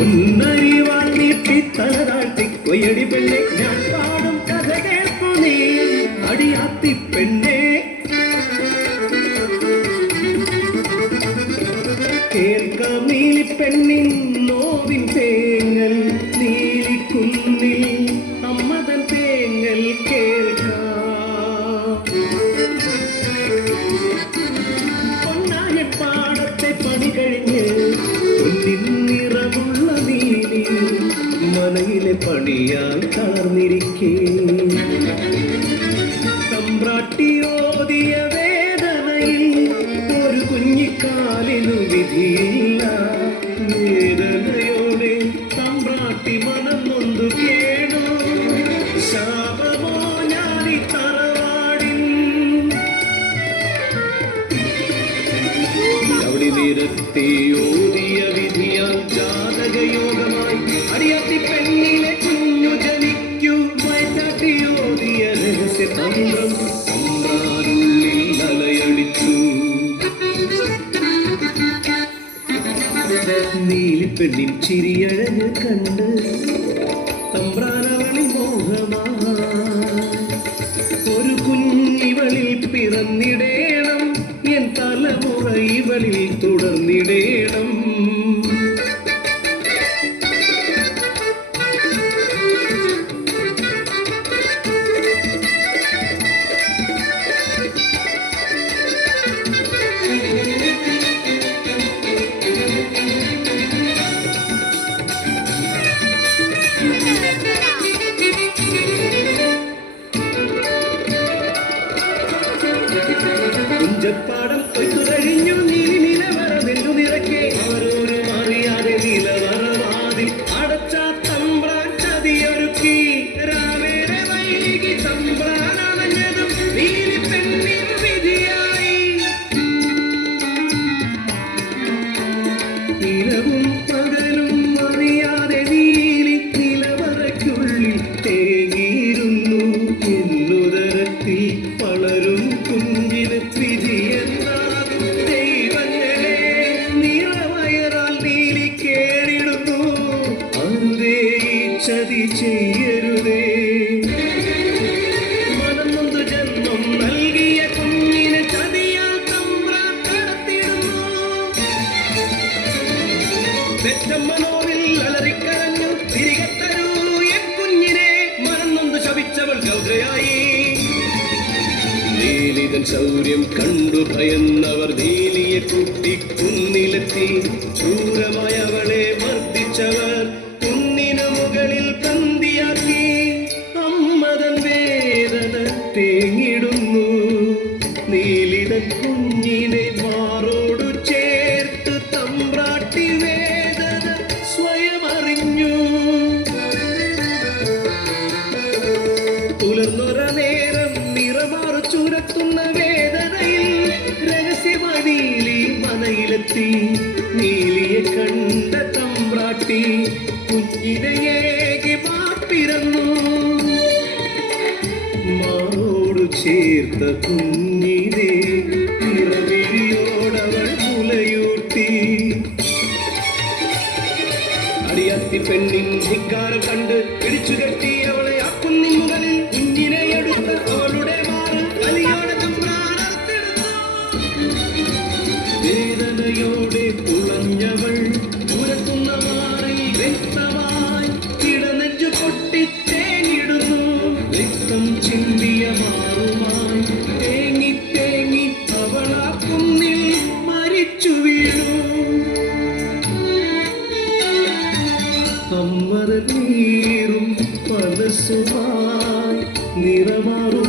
ഒന്നരിവാൾ നീട്ടി തലതാഴ്ത്തി കൊയ്യടി പെണ്ണെ ഞാൻ പാടും കഥ കേൾക്കു നീ അടിയാത്തി പെണ്ണെ കേൾക്കാം നീലി പെണ്ണിൻ നോവിൻ തേങ്ങൽ നീലിക്കുന്നിൽ അമ്മതൻ തേങ്ങൽ കേൾക്കാം പൊന്നായ പാടത്തെ പണി കഴിഞ്ഞ് നിറമുള്ള നീലി മനയിലെ പണിയാൽ കാർന്നിരിക്കേ തമ്പ്രാട്ടിയോദിയ വേദനയിൽ ഒരു കുഞ്ഞിക്കാലിനു വിധിയില്ല വേദനയോടെ തമ്പ്രാട്ടി മനം നൊന്തു കേണു ശാപമോ ഞാനി തറവാടിൻ അവിടെ നിരത്തിയോദിയ വിധിയാൽ ജാതകയോഗമായി അടിയാത്തി പെണ്ണിലെ കുഞ്ഞു ജനിക്കൂ മൈതാട്ടിയോദിയ രഹസ്യ തന്ത്രം തമ്പ്രാനുള്ളിൽ അലയടിച്ചു നീലിപ്പെണ്ണിൻ ചിരിയഴക് കണ്ട് തമ്പ്രാനവളി മോഹമായി ഒരു കുഞ്ഞിവളിൽ പിറന്നിടേണം എൻ തലമുറ ഇവളിൽ തുടർന്നിടേണം കുഞ്ചപ്പാടം കൊയ്ത്തു കഴിഞ്ഞു നീലി നിലവറ നെല്ലു നിറക്കെ അവരോര് അറിയാതെ നിലവറവാതിൽ അടച്ച തമ്പ്രാൻ ചതിയൊരുക്കി രാവേറെ വൈകി തമ്പ്രാൻ അവഞ്ഞതും നീലി പെണ്ണിൻ വിധിയായി നിലവും പകലും അറിയാതെ നീലി നിലവറയ്ക്കുള്ളിൽ തേങ്ങിയിരുന്നു എന്നുദരത്തിൽ വളരും കുഞ്ഞിന് ദൈവങ്ങളെ നിറവയറാൽ നീലി കേറിടുന്നു അതേ ചതി ചെയ്യരുതേ മനംനൊന്ത് ജന്മം നൽകിയ കുഞ്ഞിന് ചതിയാൽ തമ്പ്രാൻ കടത്തിടുന്നു പെറ്റമ്മനോരിൽ അലറിക്കരഞ്ഞു തിരികെ തരൂ എൻ കുഞ്ഞിനെ മനംനൊന്ത് ശപിച്ചവൾ ഗൗരയായി നീലിതൻ ശൗര്യം കണ്ടു ഭയന്നവർ നീലിയെ കൂട്ടി കുന്നിലെത്തി ക്രൂരമായ അവളെ മർദ്ദിച്ചവർ കുന്നിനു മുകളിൽ പന്തിയാക്കി അമ്മതൻ വേദന തേങ്ങിടുന്നു നീലിതൻ കുഞ്ഞിനെ മാറോടു ചേർത്ത് തമ്പ്രാട്ടി വേദന സ്വയം അറിഞ്ഞു പുലർന്നൊര നേരം നിറമാറു ചുരത്തുന്ന വേദനയിൽ രഹസ്യമായി നീലി മനയിലെത്തി നീലിയെ കണ്ട തമ്പ്രാട്ടി കുഞ്ഞിനെയേകി മാപ്പിരന്നു മാറോടു ചേർത്ത കുഞ്ഞിനെ നിറവിഴിയോടവൾ മുലയൂട്ടി അടിയാത്തി പെണ്ണിൻ ധിക്കാരം കണ്ട് പിടിച്ചു കെട്ടി അവളെ ആ കുന്നിൻ മുകളിൽ കുഞ്ഞിനെ എടുത്ത് അവളുടെ മാറ് കലിയോടെ തമ്പ്രാനർത്തെടുത്തു വേദനയോടെ പുളഞ്ഞവൾ ഉരക്കുന്ന മാറിൽ വ്യക്തമായി കിടനെഞ്ചു പൊട്ടി തേങ്ങിടുന്നു രക്തം ചിന്തിയ മാറുമായി തേങ്ങി തേങ്ങി അവൾ ആ കുന്നിൽ മരിച്ചു വീണു അമ്മത നീറും മനസ്സുമായി നിറമാറും